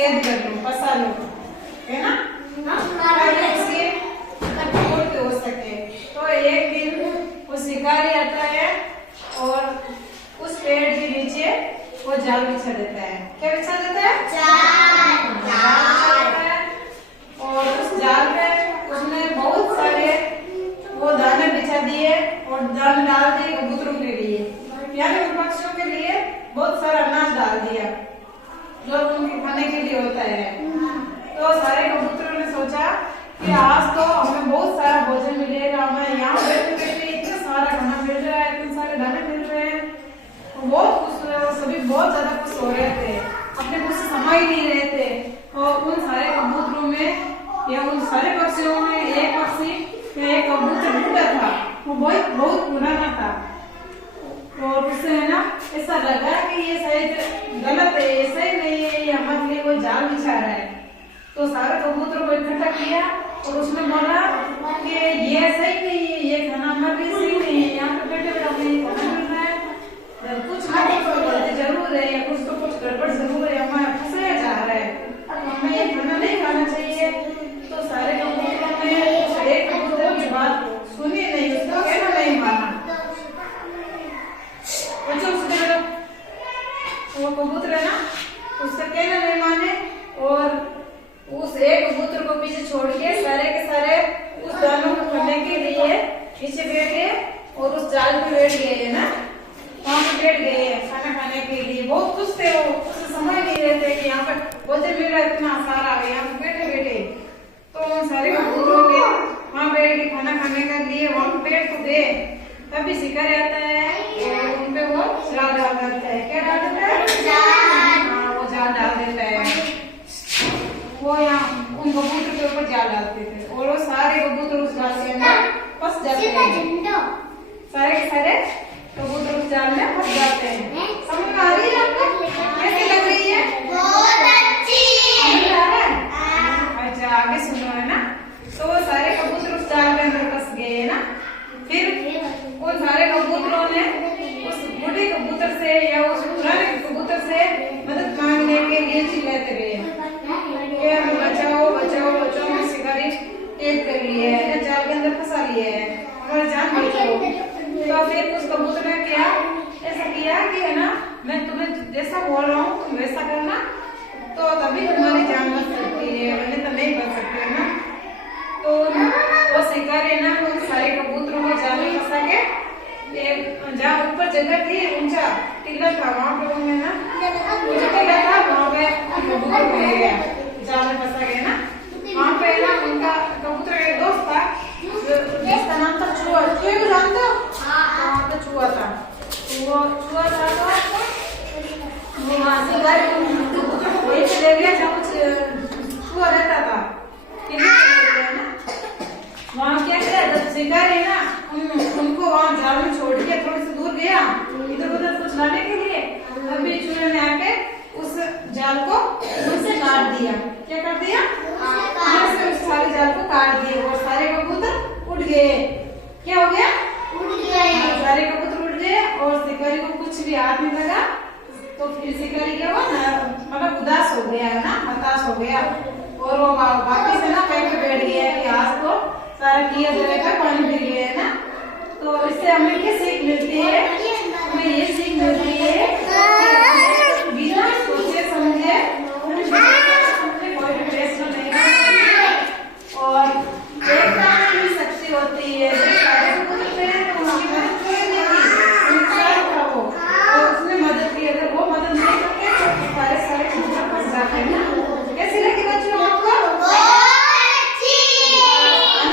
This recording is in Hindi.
कैद कर लो, फंसा लो, है ना? ताकि मुक्त हो सके। तो एक दिन वो शिकारी आता है और उस पेड़ के नीचे वो जाल बिछा देता है। क्या बिछा देता है? जाल बिछा देता है। और उस जाल पे उसने बहुत सारे वो दाने बिछा दिए और दाने डाल दिए कबूतरों के लिए, यानी उन पक्षियों के लिए बहुत सारा अनाज डाल दिया जो उनके खाने के लिए होता है। तो सारे कबूतरों ने सोचा कि आज तो हमें बहुत सारा भोजन मिलेगा, हमें यहाँ बैठे बैठे इतना सारा खाना मिल रहा है, इतने सारे दाने मिल रहे हैं। तो बहुत खुश हुए और सभी बहुत ज्यादा खुश हो रहे थे, अपने खुश समा ही नहीं रहे थे। और उन सारे कबूतरों में या उन सारे पक्षियों में एक पक्षी एक कबूतर बूढ़ा था, वो बहुत पुराना था और उसे है ना ऐसा लगा कि ये शायद गलत है, ये सही नहीं है, ये हमारे लिए वो जाल बिछा रहा है। तो सारे कबूतरों को इकट्ठा किया और उसने बोला कि ये सही नहीं है, ये खाना हमारे लिए सही नहीं है, यहाँ पे बैठे बैठे हमें खाना मिल रहा है, कुछ ना कुछ तो गलती जरूर है या कुछ तो कुछ गड़बड़ जरूर है, हमें फंसाया जा रहा है, हमें ये खाना नहीं खाना चाहिए। तो सारे कबूतरों ने एक कबूतर की बात सुनी नहीं, उसको कहना नहीं माना। वो कबूतर है ना उसका कहना नहीं माने और उस एक कबूतर को पीछे छोड़ के सारे उस दानों को खाने के लिए पीछे बैठ गए और उस जाल में बैठ गए है ना, वहां पे बैठ गए खाना खाने के लिए। बहुत खुश थे वो, उसे समझ नहीं रहते कि यहाँ पर भोजन मिल रहा है, इतना सारा आ गया यहाँ पे बैठे बैठे। तो उन सारे कबूतरों के वहां बैठ के खाना खाने के लिए वहां पेड़ को दे, तभी शिकारी आता है और उन पे वो जाल डाल देता है। क्या डाल देता है? हाँ, वो जाल डाल देता है। वो यहाँ उन कबूतर के ऊपर जाल डालते थे और वो सारे कबूतर उस जाल के अंदर फंस जाते हैं। सारे के सारे कबूतर उस जाल में फंस जाते हैं। समझ में आ रही है आपको? कैसी लग रही है? बहुत अच्छी। समझ आ रहा है? अच्छा, आगे सुनो है ना। तो वो सारे कबूतर उस जाल के अंदर फंस गए है ना। फिर उन सारे कबूतरों ने उस बूढ़े कबूतर से या उस पुराने कबूतर से मदद मांगने के लिए चिल्लाते रहे, बचाओ बचाओ बचाओ, मैं शिकारी कैद कर लिए है, जाल के अंदर फंसा लिए है, हमारी जान बचाओ। तो फिर उस कबूतर ने क्या ऐसा किया कि है ना, मैं तुम्हें जैसा बोल रहा हूँ तुम वैसा करना, तो तभी तुम्हारी जान बच सकती है, वरना तो नहीं बच सकती है ना। तो वो शिकारी ना उन सारे कबूतरों को जाल में फंसा के जहाँ ऊपर जगह थी, ऊंचा टीला था, वहाँ पे वो है ना ऊंचा टीला था, वहाँ पे कबूतर को ले गया, जाल में फंसा गया ना। वहाँ पे ना उनका कबूतर का एक दोस्त था जिसका नाम था चूहा। चूहे को जानते हो? हाँ, तो चूहा था, वो चूहा था तो वो वहाँ शिकारी कबूतर को वहीं से ले गया जहाँ कुछ चूहा रहता था, वहाँ क्या किया शिकारी ना उनको वहाँ जाल में छोड़ के थोड़ी सी दूर गया इधर उधर कुछ लाने के लिए, तभी चूहे ने आके उस जाल को उनसे काट दिया। क्या कर दिया? उस सारे जाल को काट दिया और सारे कबूतर उड़ गए। क्या हो गया? उड़ गए। सारे कबूतर उड़ गए और शिकारी को कुछ भी हाथ में लगा तो फिर शिकारी क्या हुआ ना, मतलब उदास हो गया है ना, हताश हो गया और वो बाकी से ना कहीं पे बैठ गया कि आज तो सारा किया जगह का पानी पी गया है ना। तो इससे हमें क्या सीख मिलती है? हमें ये सीख